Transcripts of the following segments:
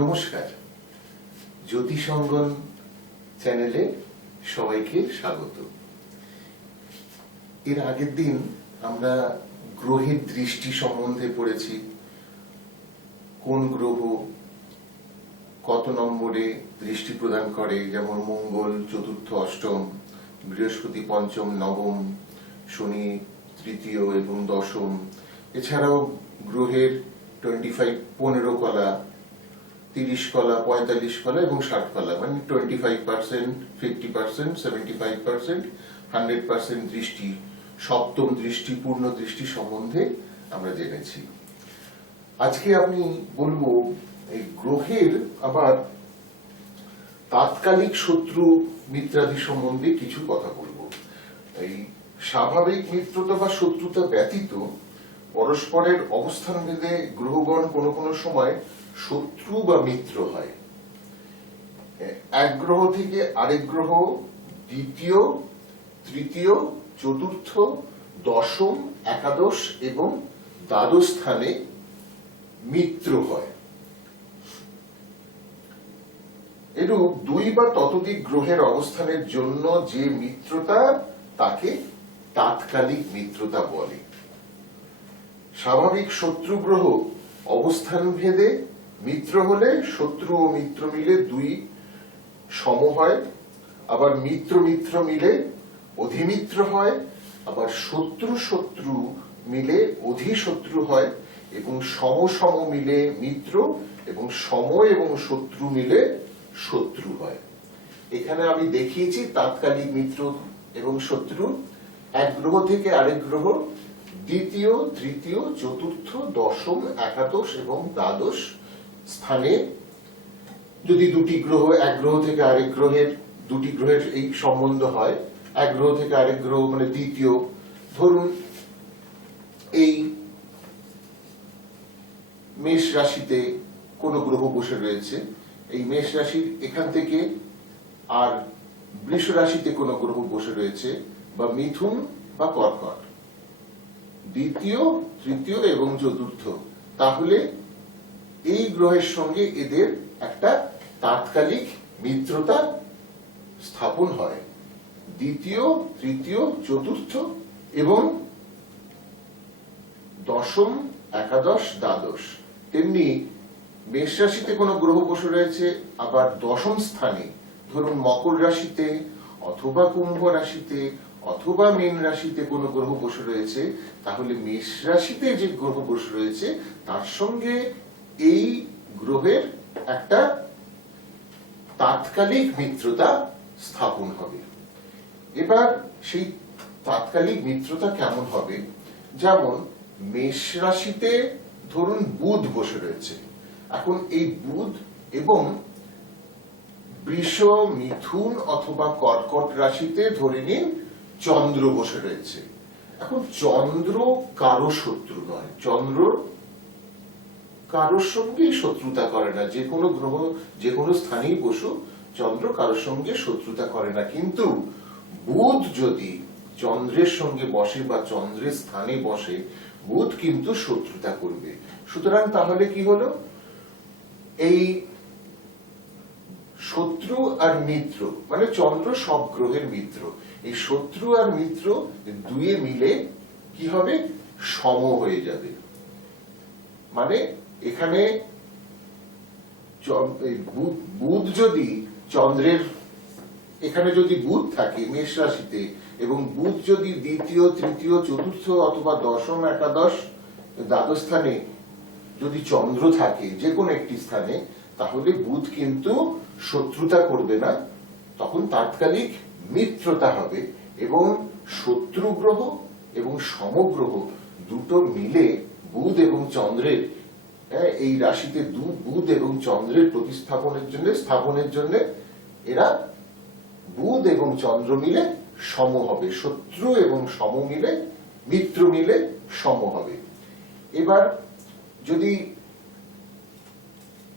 নমস্কার। জ্যোতিষঙ্গন চ্যানেলে সবাইকে স্বাগত। এর আগের দিন আমরা গ্রহের দৃষ্টি সম্বন্ধে পড়েছি। কোন গ্রহ কত নম্বরে দৃষ্টি প্রদান করে? যেমন মঙ্গল, চতুর্থ, অষ্টম, বৃহস্পতি, পঞ্চম, নবম, শনি, তৃতীয় এবং দশম। এছাড়াও গ্রহের টোয়েন্টি ফাইভ পনেরো কলা তিরিশ কলা, পঁয়তাল্লিশ কলা এবং ষাট কলা মানে twenty five percent fifty percent seventy five percent hundred percent দৃষ্টি, সপ্তম দৃষ্টি, পূর্ণ দৃষ্টি সম্বন্ধে আমরা জেনেছি। আজকে আমি বলব এই গ্রহের আবার তাৎকালিক শত্রু মিত্রাদি সম্বন্ধে কিছু কথা বলব। এই স্বাভাবিক মিত্রতা বা শত্রুতা ব্যতীত পরস্পরের অবস্থান ভেদে গ্রহগণ কোনো কোনো সময় শত্রু বা মিত্র হয়। এক গ্রহ থেকে আরেক গ্রহ, দ্বিতীয়, তৃতীয়, চতুর্থ, দশম, একাদশ এবং দ্বাদশ স্থানে মিত্র হয়। এরূপ দুই বা ততোধিক গ্রহের অবস্থানের জন্য যে মিত্রতা, তাকে তাৎকালিক মিত্রতা বলে। স্বাভাবিক শত্রু গ্রহ অবস্থান ভেদে মিত্র হলে শত্রু ও মিত্র মিলে দুই সম হয়, আবার মিত্র মিত্র মিলে অধিমিত্র হয়, আবার শত্রু শত্রু মিলে অধিশত্রু হয়, এবং সম সম মিলে মিত্র এবং সম এবং শত্রু মিলে শত্রু হয়। এখানে আমি দেখিয়েছি তাৎকালিক মিত্র এবং শত্রু। এক গ্রহ থেকে আরেক গ্রহ, দ্বিতীয়, তৃতীয়, চতুর্থ, দশম, একাদশ এবং দ্বাদশ। স্থানে যদি দুটি গ্রহ, এক গ্রহ থেকে আরেক গ্রহের, দুটি গ্রহের এই সম্বন্ধ হয়, এক গ্রহ থেকে আরেক গ্রহ মানে দ্বিতীয়। ধরুন, এই মেষ রাশিতে কোন গ্রহ বসে রয়েছে। এই মেষ রাশির এখান থেকে আর বৃষ রাশিতে কোন গ্রহ বসে রয়েছে, বা মিথুন বা কর্কট। দ্বিতীয়, তৃতীয় এবং চতুর্থ। তাহলে এই গ্রহের সঙ্গে এদের একটা তাৎকালিক মিত্রতা স্থাপন হয়। দ্বিতীয়, তৃতীয়, চতুর্থ এবং দশম, একাদশ, দ্বাদশ। তেমনি মেষ রাশিতে কোনো গ্রহ বসে রয়েছে, আবার দশম স্থানে। ধরুন মকর রাশিতে অথবা কুম্ভ রাশিতে অথবা মীন রাশিতে কোনো গ্রহ বসে রয়েছে, তাহলে মেষ রাশিতে যে গ্রহ বসে রয়েছে, তার সঙ্গে এই গ্রহের একটা তাৎকালিক মিত্রতা স্থাপন হবে। এবার সেই তাৎকালিক মিত্রতা কেমন হবে? যেমন মেষ রাশিতে ধরুন বুধ বসে রয়েছে। এখন এই বুধ এবং বৃষ, মিথুন অথবা কর্কট রাশিতে ধরে নিন চন্দ্র বসে রয়েছে। এখন চন্দ্র কারও শত্রু নয় চন্দ্র কারোর সঙ্গেই শত্রুতা করে না। যে কোনো গ্রহ, যে কোনো স্থানেই বসু, চন্দ্র কারোর সঙ্গে শত্রুতা করে না। কিন্তু বুধ যদি চন্দ্রের সঙ্গে বসে বা চন্দ্রের স্থানে বসে, বুধ কিন্তু শত্রুতা করবে। সুতরাং তাহলে কি হলো? এই শত্রু আর মিত্র মানে চন্দ্র সব গ্রহের মিত্র। এই শত্রু আর মিত্র দুয়ে মিলে কি হবে? সম হয়ে যাবে। মানে এখানে বুধ যদি চন্দ্রের, এখানে যদি বুধ থাকে মেষ রাশিতে, এবং বুধ যদি দ্বিতীয়, তৃতীয়, চতুর্থ অথবা দশম একাদশ দ্বাদশ স্থানে যদি চন্দ্র থাকে, যে কোনো একটি স্থানে, তাহলে বুধ কিন্তু শত্রুতা করবে না। তখন তাৎকালিক মিত্রতা হবে এবং শত্রু গ্রহ এবং সমগ্রহ দুটো মিলে বুধ এবং চন্দ্রের হ্যাঁ, এই রাশিতে দু বুধ এবং চন্দ্রের প্রতিস্থাপনের জন্য স্থাপনের জন্য এরা বুধ এবং চন্দ্র মিলে সম হবে। শত্রু এবং সম মিলে মিত্র মিলে সম হবে। এবার যদি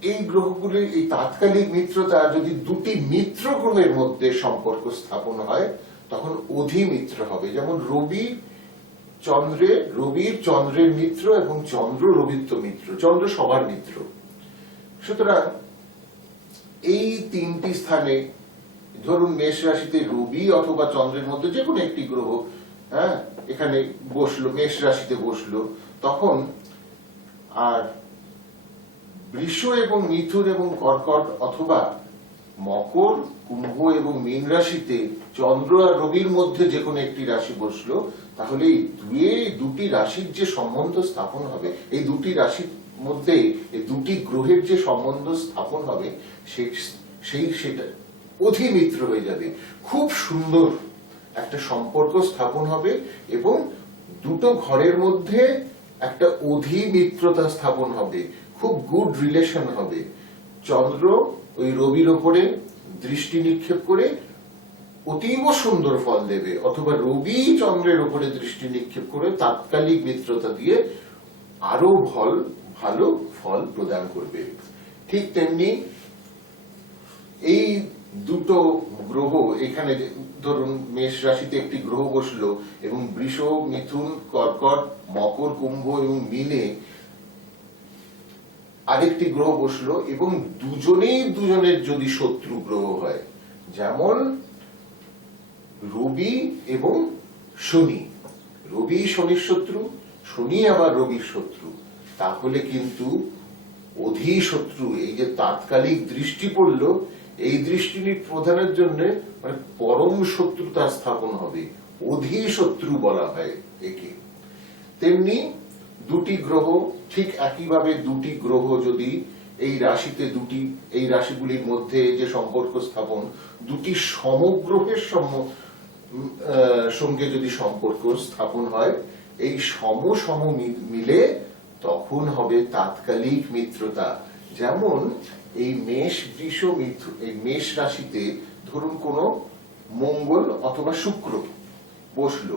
এই গ্রহগুলি এই তাৎকালিক মিত্রতা যদি দুটি মিত্র গ্রহের মধ্যে সম্পর্ক স্থাপন হয় তখন অধিমিত্র হবে। যেমন রবি চন্দ্রের রবির চন্দ্রের মিত্র এবং চন্দ্র রবিত্ব মিত্র, চন্দ্র সবার মিত্র। সুতরাং এই তিনটি স্থানে ধরুন মেষ রাশিতে রবি অথবা চন্দ্রের মধ্যে যে কোনো একটি গ্রহ হ্যাঁ এখানে বসল, মেষ রাশিতে বসল, তখন আর বৃষ এবং মিথুন এবং কর্কট অথবা মকর, কুম্ভ এবং মীন রাশিতে চন্দ্র আর রবির মধ্যে যে কোনো একটি রাশি বসল তাহলে এই দুয়ে দুটি রাশির যে সম্বন্ধ স্থাপন হবে, এই দুটি রাশির মধ্যে দুটি গ্রহের যে সম্বন্ধ স্থাপন হবে সেই, সেটা অধিমিত্র হয়ে যাবে। খুব সুন্দর একটা সম্পর্ক স্থাপন হবে এবং দুটো ঘরের মধ্যে একটা অধিমিত্রতা স্থাপন হবে, খুব গুড রিলেশন হবে। চন্দ্র ওই রবির ওপরে দৃষ্টি নিক্ষেপ করে অতীব সুন্দর ফল দেবে, অথবা রবি চন্দ্রের উপরে দৃষ্টি নিক্ষেপ করে তাৎকালিক মিত্রতা দিয়ে আরও ফল, ভালো ফল প্রদান করবে। ঠিক তেমনি এই দুটো গ্রহ, এখানে ধরুন মেষ রাশিতে একটি গ্রহ বসল এবং বৃষ, মিথুন, কর্কট, মকর, কুম্ভ এবং মিনে আরেকটি গ্রহ বসল এবং দুজনেই দুজনের যদি শত্রু গ্রহ হয়, যেমন রবি এবং শনি। রবি শনির শত্রু, শনি আবার রবির শত্রু। তাহলে কিন্তু অধি শত্রু, এই যে তাৎকালিক দৃষ্টি পড়ল, এই দৃষ্টি প্রদানের জন্য মানে পরম শত্রুতা স্থাপন হবে অধি শত্রু বলা হয় একে। তেমনি দুটি গ্রহ, ঠিক একইভাবে দুটি গ্রহ যদি এই রাশিতে দুটি, এই রাশিগুলির মধ্যে যে সম্পর্ক স্থাপন, দুটি সমগ্রহের সঙ্গে যদি সম্পর্ক স্থাপন হয়, এই সম সম মিলে তখন হবে তাৎকালিক মিত্রতা। যেমন এই মেষ বৃষ মিথু এই মেষ রাশিতে ধরুন কোন মঙ্গল অথবা শুক্র বসল।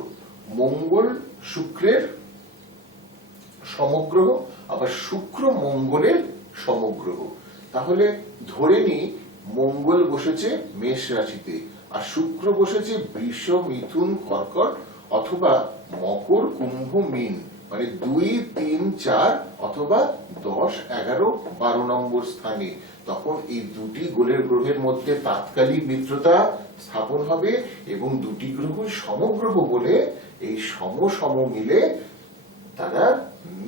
মঙ্গল শুক্রের সমগ্রহ, আবার শুক্র মঙ্গলের সমগ্রহ। তাহলে ধরে নি মঙ্গল বসেছে মেষ রাশিতে। আর শুক্র বসেছে বৃষ, মিথুন, কর্কট অথবা মকর, কুম্ভ, মিন। মানে দুই, তিন, চার অথবা দশ, এগারো, বারো নম্বর স্থানে। তখন এই দুটি গোলের গ্রহের মধ্যে তাৎকালিক মিত্রতা স্থাপন হবে এবং দুটি গ্রহ সমগ্রহ বলে এই সম সম মিলে তারা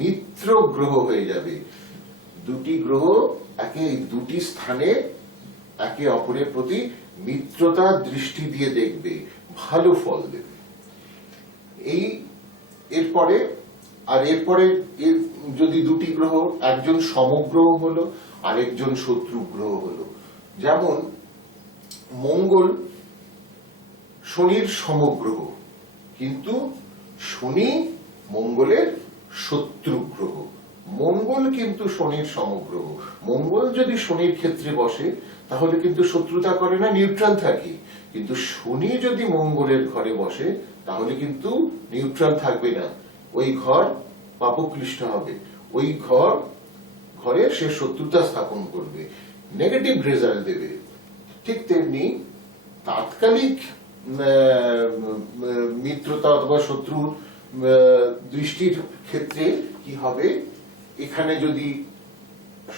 মিত্র গ্রহ হয়ে যাবে। দুটি গ্রহ একে দুটি স্থানে একে অপরের প্রতি মিত্রতা দৃষ্টি দিয়ে দেখবে, ভালো ফল দেবে। এই এরপরে, আর এরপরে যদি দুটি গ্রহ, একজন সমগ্রহ হলো, আরেকজন শত্রু গ্রহ হলো। যেমন, মঙ্গল শনির সমগ্রহ, কিন্তু শনি মঙ্গলের শত্রু গ্রহ মঙ্গল কিন্তু শনির সমগ্রহ মঙ্গল যদি শনির ক্ষেত্রে বসে, তাহলে কিন্তু শত্রুতা করে না নিউট্রাল থাকে। কিন্তু শনি যদি মঙ্গলের ঘরে বসে, তাহলে কিন্তু নিউট্রাল থাকবে না। ওই ঘর পাপক্লিষ্ট হবে। ওই ঘর, ঘরে সে শত্রুতা স্থাপন করবে। নেগেটিভ রেজাল্ট দেবে। ঠিক তেমনি তাৎকালিক মিত্রতা অথবা শত্রুর দৃষ্টির ক্ষেত্রে কি হবে? এখানে যদি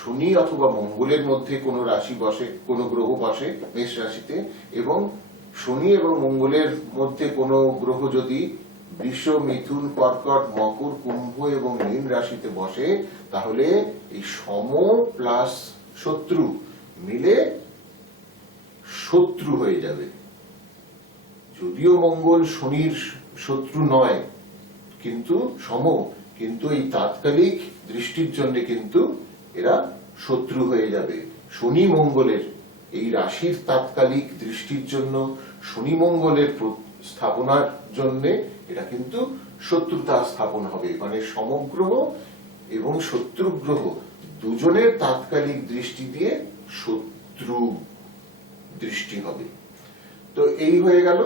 শনি অথবা মঙ্গলের মধ্যে কোনো রাশি বসে, কোনো গ্রহ বসে, মেষ রাশিতে, এবং শনি এবং মঙ্গলের মধ্যে কোনো গ্রহ যদি বৃষ, মিথুন, কর্কট, মকর, কুম্ভ এবং মীন রাশিতে বসে, তাহলে এই সম প্লাস শত্রু মিলে শত্রু হয়ে যাবে। যদিও মঙ্গল শনির শত্রু নয়, কিন্তু সম, কিন্তু এই তাৎকালিক দৃষ্টির জন্য কিন্তু এরা শত্রু হয়ে যাবে। শনি মঙ্গলের এই রাশির তাৎকালিক দৃষ্টির জন্য, শনি মঙ্গলের স্থাপনার জন্য এটা কিন্তু শত্রুতা স্থাপন হবে। মানে সমগ্রহ এবং শত্রুগ্রহ দুজনের তাৎকালিক দৃষ্টি দিয়ে শত্রু দৃষ্টি হবে। তো এই হয়ে গেল।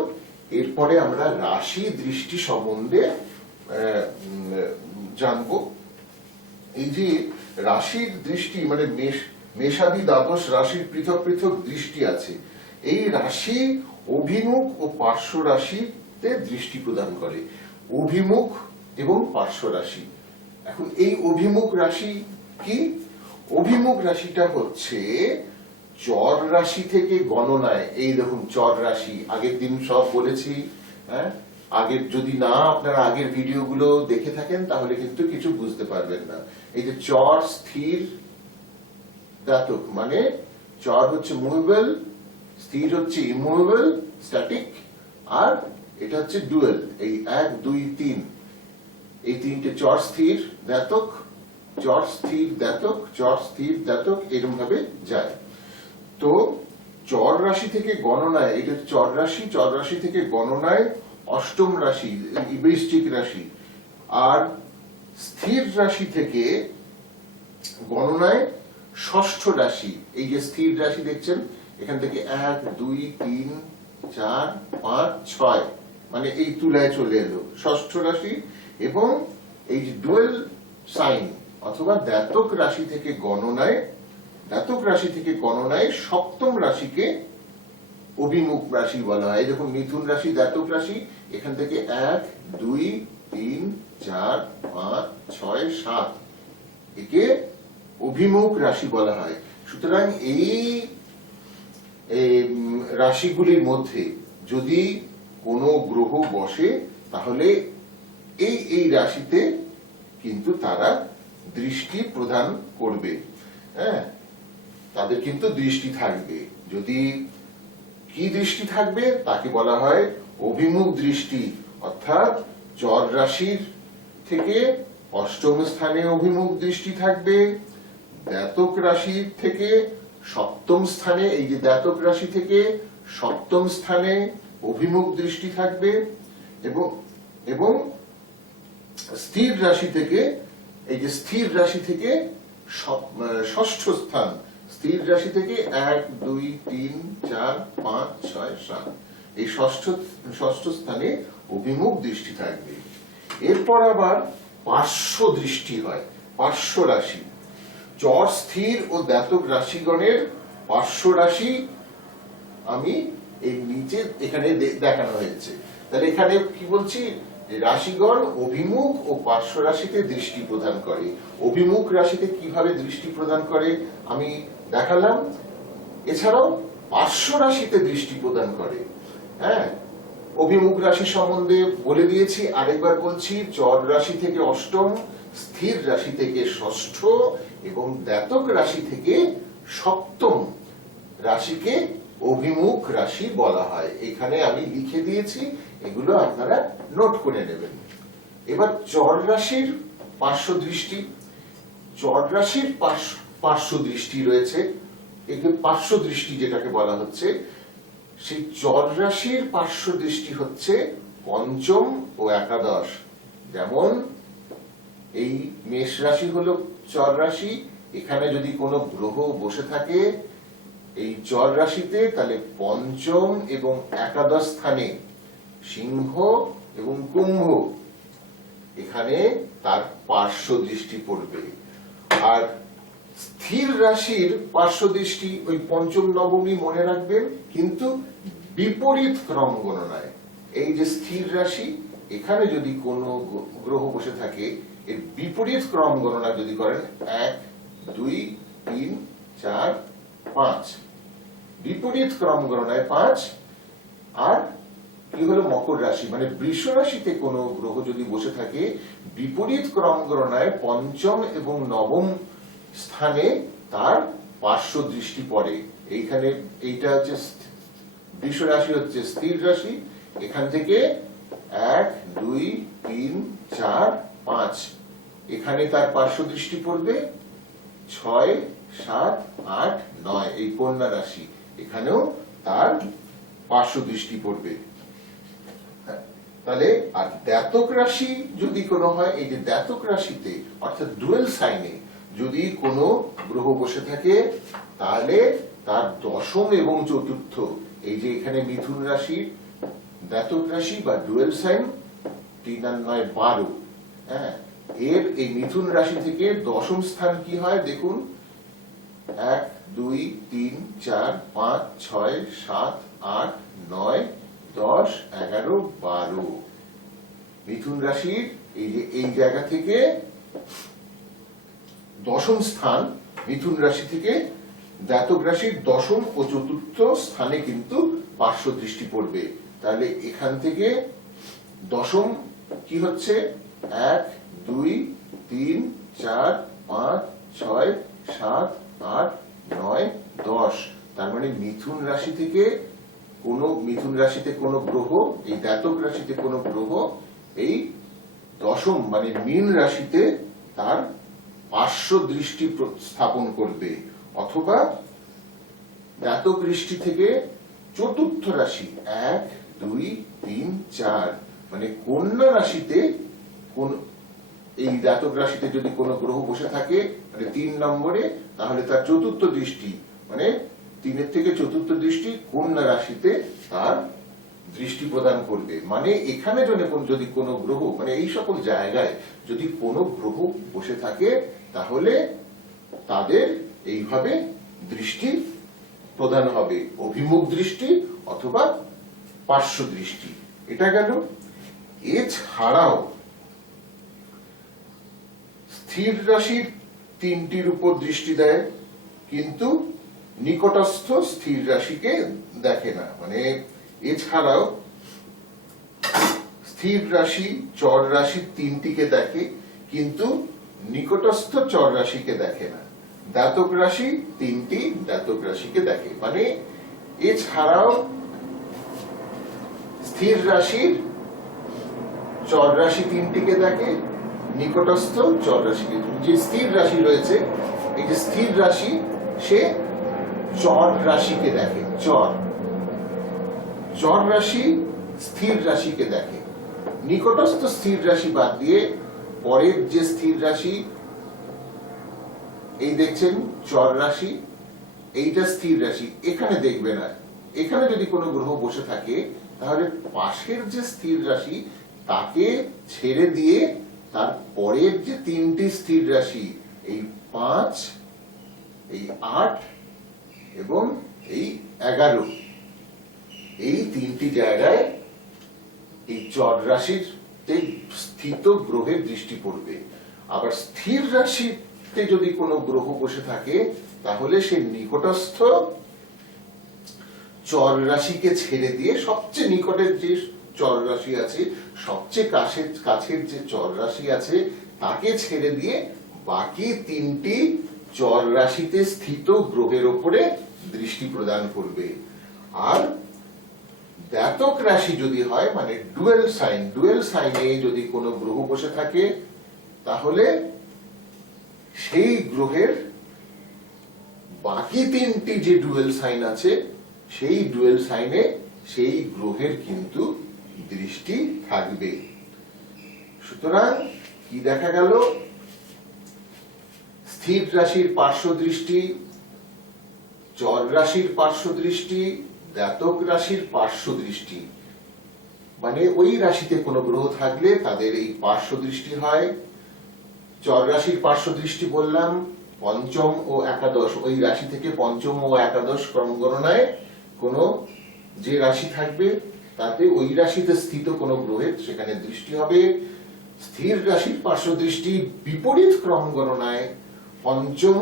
এরপরে আমরা রাশি দৃষ্টি সম্বন্ধে জানব। এই যে রাশির দৃষ্টি মানে মেষ, মেষাদি দ্বাদশ রাশির পৃথক পৃথক দৃষ্টি আছে, এই রাশি অভিমুখ ও পার্শ্ব রাশিতে দৃষ্টি প্রদান করে। অভিমুখ এবং পার্শ্ব রাশি। এখন এই অভিমুখ রাশি কি? অভিমুখ রাশিটা হচ্ছে চর রাশি থেকে গণনায়। এই দেখুন, চর রাশি। আগের দিন সব বলেছি হ্যাঁ? আগের, যদি না আপনারা আগের ভিডিওগুলো দেখে থাকেন, তাহলে কিন্তু কিছু বুঝতে পারবেন না। এই যে চর স্থির দাতক মানে চর হচ্ছে মুভেবল স্থির হচ্ছে ইমুভেবল স্ট্যাটিক আর এটা হচ্ছে ডুয়েল এই এক, দুই, তিন। এই তিনটে চর স্থির দাতক চর স্থির দাতক চর স্থির দাতক এরকম ভাবে যায়। তো চর রাশি থেকে গণনায় এটা চর রাশি চর রাশি থেকে গণনায় অষ্টম রাশি বৃশ্চিক রাশি। আর স্থির রাশি থেকে গণনায় ষষ্ঠ রাশি, এই যে স্থির রাশি দেখছেন, এখান থেকে এক, দুই, তিন, চার, পাঁচ, ছয় মানে এই তুলায় চলে এলো। ষষ্ঠ রাশি এবং এই যে ডুয়েল সাইন অথবা দ্যাতক রাশি থেকে গণনায় দ্যাতক রাশি থেকে গণনায় সপ্তম রাশিকে অভিমুখ রাশি বলা হয়। দেখুন, মিথুন রাশি দ্যাতক রাশি, এখান থেকে এক, দুই, তিন, চার, পাঁচ, ছয়, সাত একে অভিমুখ রাশি বলা হয়। সুতরাং এই রাশিগুলির মধ্যে যদি কোনো গ্রহ বসে, তাহলে এই এই রাশিতে কিন্তু তারা দৃষ্টি প্রদান করবে। হ্যাঁ? তাদের কিন্তু দৃষ্টি থাকবে। যদি কি দৃষ্টি থাকবে তাকে বলা হয় অভিমুখ দৃষ্টি, অর্থাৎ চর রাশির থেকে অষ্টম স্থানে অভিমুখ দৃষ্টি থাকবে দ্যাতক রাশি থেকে সপ্তম স্থানে, এই যে দ্যাতক রাশি থেকে সপ্তম স্থানে অভিমুখ দৃষ্টি থাকবে এবং এবং স্থির রাশি থেকে, এই যে স্থির রাশি থেকে ষষ্ঠ স্থান স্থির রাশি থেকে এক, দুই, তিন, চার, পাঁচ, ছয়, সাত। এই ষষ্ঠ ষষ্ঠ স্থানে অভিমুখ দৃষ্টি থাকবে। এরপর আবার পার্শ্ব দৃষ্টি হয়, পার্শ্ব রাশি। চর স্থির ও দ্যাতক রাশিগণের পার্শ্ব রাশি আমি এই নিচে এখানে দেখানো হয়েছে। তাহলে এখানে কি বলছি? রাশিগণ অভিমুখ ও পার্শ্ব রাশিতে দৃষ্টি প্রদান করে। অভিমুখ রাশিতে কীভাবে দৃষ্টি প্রদান করে? আমি দেখালাম। এছাড়াও পার্শ্ব রাশিতে দৃষ্টি প্রদান করে। হ্যাঁ অভিমুখ রাশি সম্বন্ধে বলে দিয়েছি, আরেকবার বলছি, চর রাশি থেকে অষ্টম, স্থির রাশি থেকে ষষ্ঠ এবং দ্যাতক রাশি থেকে সপ্তম রাশিকে অভিমুখ রাশি বলা হয়। এখানে আমি লিখে দিয়েছি, এগুলো আপনারা নোট করে নেবেন। এবার চর রাশির পার্শ্ব দৃষ্টি। চর রাশির পার্শ্ব- পার্শ্ব দৃষ্টি রয়েছে। একে পার্শ্ব দৃষ্টি যেটাকে বলা হচ্ছে, সেই চর রাশির পার্শ্ব দৃষ্টি হচ্ছে পঞ্চম ও একাদশ। যেমন, এই মেষ রাশি হলো চর রাশি এখানে যদি কোনো গ্রহ বসে থাকে, এই চর রাশিতে তাহলে পঞ্চম এবং একাদশ স্থানে সিংহ এবং কুম্ভ। এখানে তার পার্শ্ব দৃষ্টি পড়বে। আর স্থির রাশির পার্শ্ব দৃষ্টি ওই পঞ্চম নবমী মনে রাখবেন, কিন্তু বিপরীত ক্রম গণনায়। এই যে স্থির রাশি, এখানে যদি কোনো গ্রহ বসে থাকে, এর বিপরীত ক্রম গণনা যদি করেন, এক, দুই, তিন, চার, পাঁচ। বিপরীত ক্রম গণনায় পাঁচ, আর কি হলো? মকর রাশি মানে বৃষ রাশিতে কোনো গ্রহ যদি বসে থাকে, বিপরীত ক্রম গণনায় পঞ্চম এবং নবম স্থানে তার পার্শ্ব দৃষ্টি পড়ে। এইখানে এইটা হচ্ছে বৃষ রাশি হচ্ছে স্থির রাশি। এখান থেকে এক দুই তিন চার পাঁচ। এখানে তার পার্শ্ব দৃষ্টি পড়বে ছয় সাত আট নয় এই কন্যা রাশি। এখানেও তার পার্শ্ব দৃষ্টি পড়বে। হ্যাঁ, তাহলে আর দ্যাতক রাশি যদি কোনো হয় এই যে দ্যাতক রাশিতে অর্থাৎ ডুয়েল সাইনে যদি কোনো গ্রহ বসে থাকে, তাহলে তার দশম এবং চতুর্থ, এই যে এখানে মিথুন রাশি দ্যাতক রাশি বা ডুয়েল সাইন, তিন আর নয় বারো হ্যাঁ? এর এই মিথুন রাশি থেকে দশম স্থান কি হয় দেখুন? এক, দুই, তিন, চার, পাঁচ, ছয়, সাত, আট, নয়, দশ, এগারো, বারো। মিথুন রাশির এই যে এই জায়গা থেকে দশম স্থান মিথুন রাশি থেকে জাতক রাশির দশম ও চতুর্থ স্থানে কিন্তু পার্শ্ব দৃষ্টি পড়বে। তাহলে এখান থেকে দশম কি হচ্ছে? এক, দুই, তিন, চার, পাঁচ, ছয়, সাত, আট, নয়, দশ। তার মানে মিথুন রাশি থেকে কোন, মিথুন রাশিতে কোন গ্রহ, এই জাতক রাশিতে কোন গ্রহ এই দশম মানে মীন রাশিতে তার পার্শ্ব দৃষ্টি স্থাপন করবে, অথবা জাতক দৃষ্টি থেকে চতুর্থ রাশি, এক, দুই, তিন, চার মানে কন্যা রাশিতে কোন, এই জাতক রাশিতে যদি কোনো গ্রহ বসে থাকে মানে তিন নম্বরে, তাহলে তার চতুর্থ দৃষ্টি মানে তিনের থেকে চতুর্থ দৃষ্টি কন্যা রাশিতে তার দৃষ্টি প্রদান করবে। মানে এখানে যদি কোন- গ্রহ মানে এই সকল জায়গায় যদি কোনো গ্রহ বসে থাকে, তাহলে তাদের এইভাবে দৃষ্টি প্রদান হবে। অভিমুখ দৃষ্টি অথবা পার্শ্ব দৃষ্টি। এটা গেল। এছাড়াও স্থির রাশির তিনটির উপর দৃষ্টি দেয়, কিন্তু নিকটস্থ স্থির রাশিকে দেখে না। মানে এছাড়াও স্থির রাশি, চর রাশি তিনটিকে দেখে, কিন্তু নিকটস্থ চর রাশিকে দেখে না। দাতক রাশি তিনটি দাতক রাশিকে দেখে। মানে এছাড়াও স্থির রাশির চর রাশি তিনটিকে দেখে, নিকটস্থ চর রাশিকে যে স্থির রাশি রয়েছে, এই যে স্থির রাশি, সে চর রাশিকে দেখে। চর। চর রাশি স্থির রাশিকে দেখে। নিকটস্থ স্থির রাশি বাদ দিয়ে পরের যে স্থির রাশি, এই দেখছেন চর রাশি, এইটা স্থির রাশি। এখানে দেখবে না এখানে যদি কোনো গ্রহ বসে থাকে, তাহলে পাশের যে স্থির রাশি, তাকে ছেড়ে দিয়ে তার পরের যে তিনটি স্থির রাশি, এই পাঁচ, এই আট এবং এই এগারো এই তিনটি জায়গায় এই চর রাশির স্থিত গ্রহের দৃষ্টি পড়বে। আবার স্থির রাশিতে যদি কোনো গ্রহ বসে থাকে, তাহলে সে নিকটস্থ চর রাশিকে ছেড়ে দিয়ে সবচেয়ে নিকটের যে চর রাশি আছে, সবচেয়ে কাছের কাছের যে চর রাশি আছে, তাকে ছেড়ে দিয়ে বাকি তিনটি চর রাশিতে স্থিত গ্রহের ওপরে দৃষ্টি প্রদান করবে। আর জাতক রাশি যদি হয় মানে ডুয়েল সাইন ডুয়েল সাইনে যদি কোনো গ্রহ বসে থাকে, তাহলে সেই গ্রহের বাকি তিনটি যে ডুয়েল সাইন আছে, সেই ডুয়েল সাইনে সেই গ্রহের কিন্তু দৃষ্টি থাকবে। সুতরাং কি দেখা গেল? স্থির রাশির পার্শ্ব দৃষ্টি চর রাশির পার্শ্ব দৃষ্টি জাতক রাশির পার্শ্ব দৃষ্টি। মানে ওই রাশিতে কোনো গ্রহ থাকলে তাদের এই পার্শ্ব দৃষ্টি হয়। চর রাশির পার্শ্ব দৃষ্টি বললাম, পঞ্চম ও একাদশ। ওই রাশি থেকে পঞ্চম ও একাদশ ক্রম গণনায় কোনো যে রাশি থাকবে, তাতে ওই রাশিতে স্থিত কোনো গ্রহের সেখানে দৃষ্টি হবে। স্থির রাশির পার্শ্ব দৃষ্টি বিপরীত ক্রম গণনায় পঞ্চম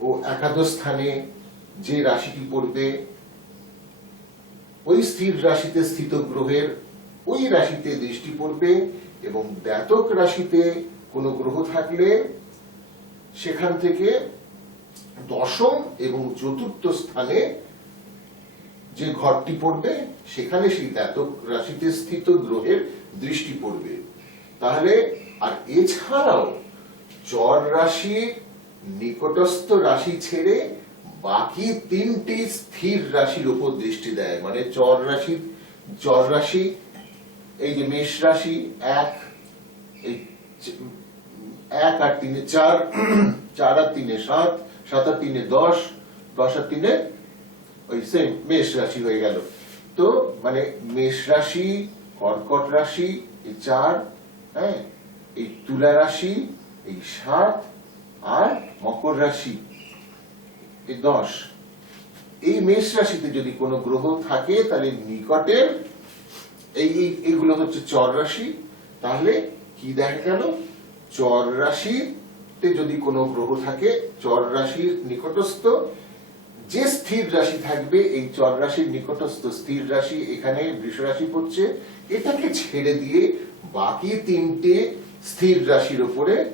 ও একাদশ স্থানে যে রাশিটি পড়বে ওই স্থির রাশিতে স্থিত গ্রহের ওই রাশিতে দৃষ্টি পড়বে এবং জাতক রাশিতে কোনো গ্রহ থাকলে সেখান থেকে দশম এবং চতুর্থ স্থানে যে ঘরটি পড়বে, সেখানে সেই জাতক রাশিতে স্থিত গ্রহের দৃষ্টি পড়বে। তাহলে, আর এছাড়াও চর রাশি, নিকটস্থ রাশি ছেড়ে বাকি তিনটি স্থির রাশির উপর দৃষ্টি দেয়। মানে চর রাশি চর রাশি, এই যে মেষ রাশি, এক, এই এক আর তিনে চার চার আর তিনে সাত সাত আর তিনে দশ দশ আর তিনে ওই সেম মেষ রাশি হয়ে গেল। তো মানে মেষ রাশি, কর্কট রাশি এই চার হ্যাঁ এই তুলা রাশি, এই সাত আর মকর রাশি। এই দশ। এই মেষ রাশিতে যদি কোনো গ্রহ থাকে, তাহলে নিকটের এই, এই- এইগুলো হচ্ছে চর রাশি। তাহলে কি দেখা গেল? চর রাশিতে যদি কোনো গ্রহ থাকে, চর রাশির নিকটস্থ, যে স্থির রাশি থাকবে, এই চর রাশির নিকটস্থ স্থির রাশি এখানে বৃষ রাশি পড়ছে, এটাকে ছেড়ে দিয়ে বাকি তিনটে স্থির রাশির উপরে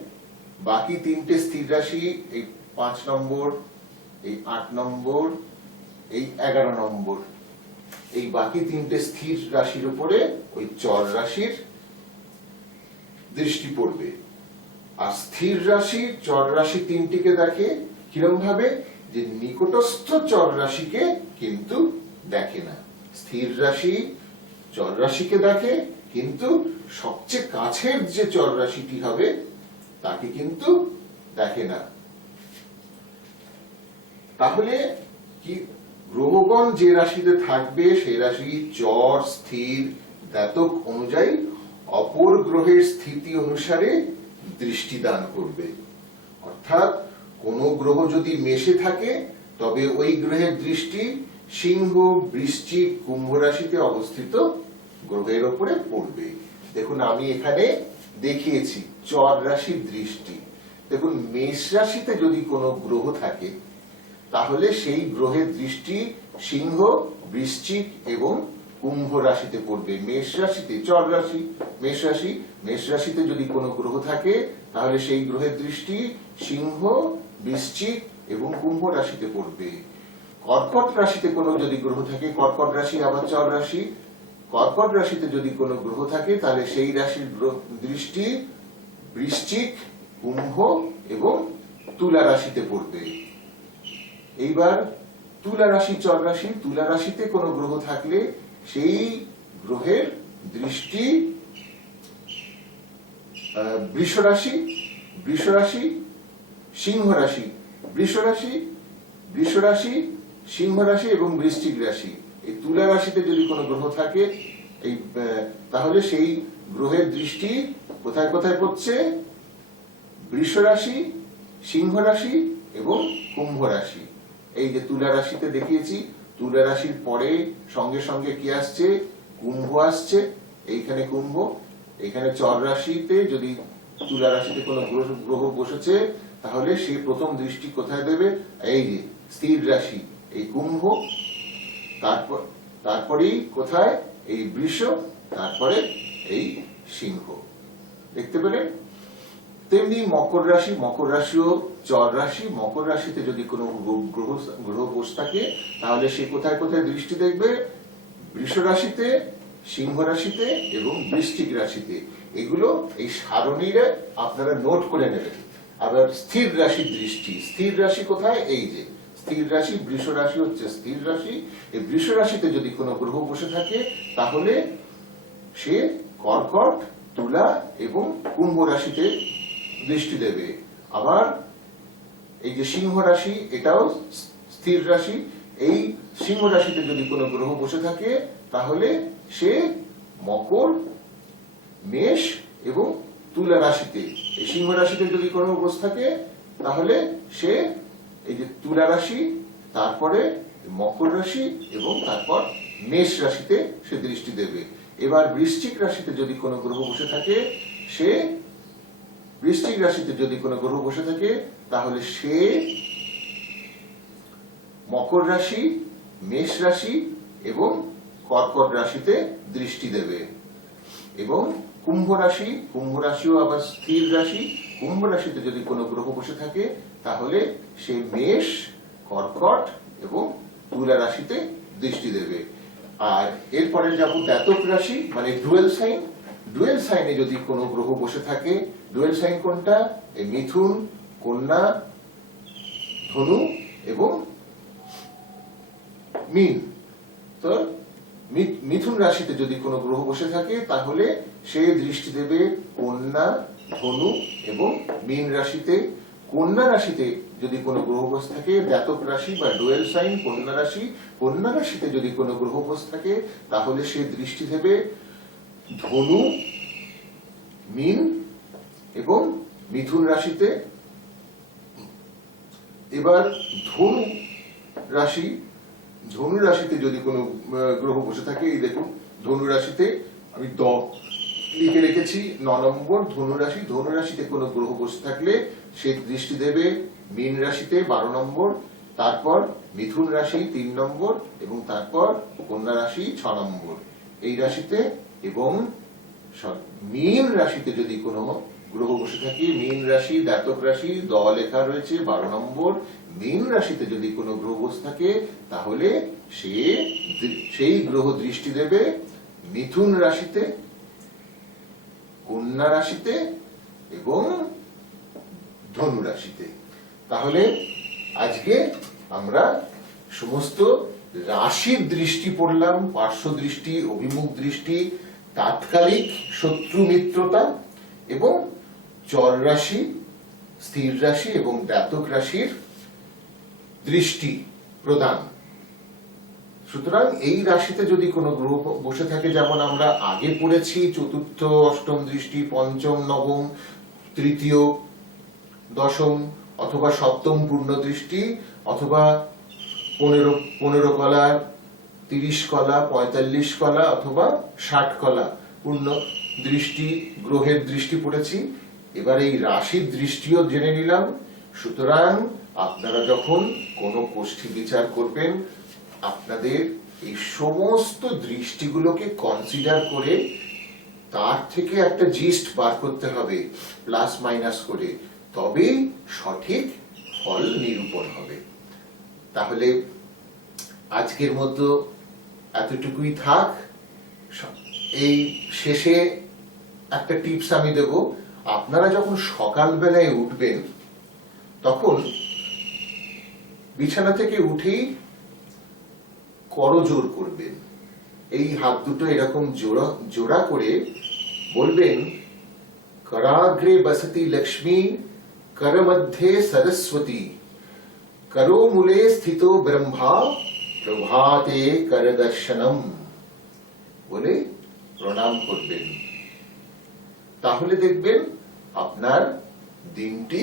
বাকি তিনটে স্থির রাশি, এই পাঁচ নম্বর এই আট নম্বর, এই এগারো নম্বর। এই বাকি তিনটে স্থির রাশির উপরে ওই চর রাশির দৃষ্টি পড়বে। আর স্থির রাশি, চর রাশি তিনটিকে দেখে কিরম ভাবে? যে নিকটস্থ চর রাশিকে কিন্তু দেখে না। স্থির রাশি, চর রাশিকে দেখে, কিন্তু সবচেয়ে কাছের যে চর রাশিটি হবে, তাকে কিন্তু দেখে না। তাহলে কি গ্রহগণ যে রাশিতে থাকবে, সেই রাশি চর, স্থির দাতক অনুযায়ী অপর গ্রহের স্থিতি অনুসারে দৃষ্টি দান করবে। অর্থাৎ কোন গ্রহ যদি মেষে থাকে, তবে ওই গ্রহের দৃষ্টি সিংহ বৃশ্চিক কুম্ভ রাশিতে অবস্থিত গ্রহের ওপরে পড়বে। দেখুন, আমি এখানে দেখিয়েছি চর রাশির দৃষ্টি। দেখুন, মেষ রাশিতে যদি কোনো গ্রহ থাকে তাহলে সেই গ্রহের দৃষ্টি সিংহ, বৃশ্চিক এবং কুম্ভ রাশিতে পড়বে। মেষ রাশিতে চর রাশি, মেষ রাশি, মেষ রাশিতে যদি কোনো গ্রহ থাকে, তাহলে সেই গ্রহের দৃষ্টি সিংহ, বৃশ্চিক এবং কুম্ভ রাশিতে পড়বে। কর্কট রাশিতে কোনো যদি গ্রহ থাকে, কর্কট রাশি, আবার চর রাশি, কর্কট রাশিতে যদি কোনো গ্রহ থাকে, তাহলে সেই রাশির দৃষ্টি বৃশ্চিক, কুম্ভ এবং তুলা রাশিতে পড়বে। এইবার তুলা রাশি, চর রাশি, তুলা রাশিতে কোনো গ্রহ থাকলে সেই গ্রহের দৃষ্টি বৃষ রাশি বৃষ রাশি, সিংহ রাশি, বৃষ রাশি বৃষ রাশি, সিংহ রাশি এবং বৃশ্চিক রাশি। এই তুলা রাশিতে যদি কোনো গ্রহ থাকে, এই তাহলে সেই গ্রহের দৃষ্টি কোথায় কোথায় পড়ছে? বৃষ রাশি, সিংহ রাশি এবং কুম্ভ রাশি। এই যে তুলা রাশিতে দেখিয়েছি, তুলা রাশির পরে সঙ্গে সঙ্গে কি আসছে? কুম্ভ আসছে। এইখানে কুম্ভ, এখানে চর রাশিতে যদি তুলা রাশিতে কোনো গ্রহ- বসেছে, তাহলে সে প্রথম দৃষ্টি কোথায় দেবে? এই যে স্থির রাশি, এই কুম্ভ। তারপর তারপরেই কোথায়? এই বৃষ, তারপরে এই সিংহ। দেখতে পেলেন? তেমনি মকর রাশি, মকর রাশিও চর রাশি। মকর রাশিতে যদি কোনো গ্রহ- গ্রহ বসে থাকে, তাহলে সে কোথায় কোথায় দৃষ্টি দেখবে? বৃষ রাশিতে, সিংহ রাশিতে এবং বৃষ্টিক রাশিতে। এগুলো এই সারণীরে আপনারা নোট করে নেবেন। আবার স্থির রাশির দৃষ্টি। স্থির রাশি কোথায়? এই যে, স্থির রাশি, বৃষ রাশি হচ্ছে স্থির রাশি। এই বৃষ রাশিতে যদি কোনো গ্রহ বসে থাকে, তাহলে সে কর্কট, তুলা এবং কুম্ভ রাশিতে দৃষ্টি দেবে। আবার এই যে সিংহ রাশি, এটাও স্থির রাশি। এই সিংহ রাশিতে যদি কোনো গ্রহ বসে থাকে, তাহলে সে মকর, মেষ এবং তুলা রাশিতে। এই সিংহ রাশিতে যদি কোনো বসে থাকে, তাহলে সে এই যে তুলা রাশি, তারপরে মকর রাশি এবং তারপর মেষ রাশিতে সে দৃষ্টি দেবে। এবার বৃশ্চিক রাশিতে যদি কোনো গ্রহ বসে থাকে, সে বৃশ্চিক রাশিতে যদি কোনো গ্রহ বসে থাকে, তাহলে সে মকর রাশি, মেষ রাশি এবং কর্কট রাশিতে দৃষ্টি দেবে। এবং কুম্ভ রাশি, কুম্ভ রাশিও আবার স্থির রাশি। কুম্ভ রাশিতে যদি কোনো গ্রহ বসে থাকে, তাহলে সে মেষ, কর্কট এবং তুলা রাশিতে দৃষ্টি দেবে। আর এরপরে যাব জাতক রাশি মানে ডুয়েল সাইন, ডুয়েল সাইনে যদি কোনো গ্রহ বসে থাকে ডুয়েল সাইন কোনটা? এই মিথুন, কন্যা, ধনু এবং মিন। তো মিথুন রাশিতে যদি কোনো গ্রহ বসে থাকে, তাহলে সে দৃষ্টি দেবে কন্যা, ধনু এবং মীন রাশিতে। কন্যা রাশিতে যদি কোনো গ্রহ বসে থাকে, জাতক রাশি বা ডুয়েল সাইন, কন্যা রাশি, কন্যা রাশিতে যদি কোনো গ্রহ বসে থাকে, তাহলে সে দৃষ্টি দেবে ধনু, মিন এবং মিথুন রাশিতে এবার ধনু রাশি, ধনু রাশিতে যদি কোনো গ্রহ বসে থাকে, এই দেখুন, ধনু রাশিতে আমি দ লিখে রেখেছি, ন নম্বর, ধনু রাশি, ধনু রাশিতে কোনো গ্রহ বসে থাকলে সে দৃষ্টি দেবে মীন রাশিতে বারো নম্বর, তারপর মিথুন রাশি তিন নম্বর, এবং তারপর কন্যা রাশি ছ নম্বর। এই রাশিতে এবং মীন রাশিতে যদি কোনো গ্রহ বসে থাকে, মীন রাশি জাতক রাশি দ লেখা রয়েছে, বারো নম্বর। মীন রাশিতে যদি কোনো গ্রহ বসে থাকে, তাহলে সে সেই গ্রহ দৃষ্টি দেবে মিথুন রাশিতে, কন্যা রাশিতে এবং ধনু রাশিতে। তাহলে আজকে আমরা সমস্ত রাশির দৃষ্টি পড়লাম, পার্শ্ব দৃষ্টি, অভিমুখ দৃষ্টি, তাৎকালিক শত্রু মিত্রতা এবং চর রাশি, স্থির রাশি এবং জাতক রাশির দৃষ্টি প্রদান। সুতরাং এই রাশিতে যদি কোনো গ্রহ বসে থাকে, যেমন আমরা আগে পড়েছি, চতুর্থ, অষ্টম দৃষ্টি, পঞ্চম, নবম, তৃতীয়, দশম অথবা সপ্তম পূর্ণ দৃষ্টি অথবা পনেরো পনেরো কলা, তিরিশ কলা, পঁয়তাল্লিশ কলা অথবা ষাট কলা পূর্ণ দৃষ্টি, গ্রহের দৃষ্টি পড়েছি। এবার এই রাশির দৃষ্টিও জেনে নিলাম। সুতরাং আপনারা যখন কোনো কোষ্ঠী বিচার করবেন, আপনাদের এই সমস্ত দৃষ্টিগুলোকে কনসিডার করে তার থেকে একটা জিস্ট বার করতে হবে প্লাস মাইনাস করে। তবেই সঠিক ফল নিরূপণ হবে। তাহলে আজকের মতো এতটুকুই থাক। এই শেষে একটা টিপস আমি দেব। আপনারা যখন সকালবেলায় উঠবেন, তখন বিছানা থেকে উঠেই করজোর করবেন। এই হাত দুটো এরকম জোড়া জোড়া করে বলবেন, করাগ্রে বসতি লক্ষ্মী, কর মধ্যে সরস্বতী, করো মূলে স্থিত ব্রহ্মা, প্রভাতে করদর্শনম বলে প্রণাম করবেন। তাহলে দেখবেন আপনার দিনটি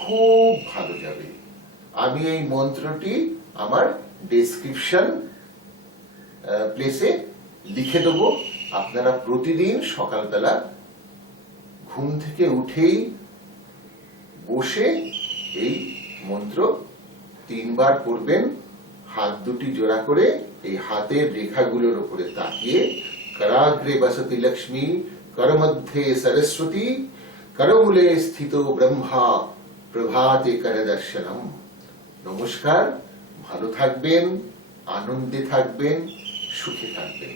খুব ভালো যাবে। আমি এই মন্ত্রটি আমার ডেসক্রিপশন প্লেসে লিখে দেবো। আপনারা প্রতিদিন সকালবেলা ঘুম থেকে উঠেই বসে এই মন্ত্র তিনবার পড়বেন। হাত দুটি জোড়া করে এই হাতের রেখাগুলোর উপরে তাকিয়ে, করাগ্রে বসতি লক্ষ্মী করমধ্যে সরস্বতী করমূলে স্থিত ব্রহ্মা প্রভাতে করদর্শনম নমস্কার ভালো থাকবেন আনন্দে থাকবেন সুখে থাকবেন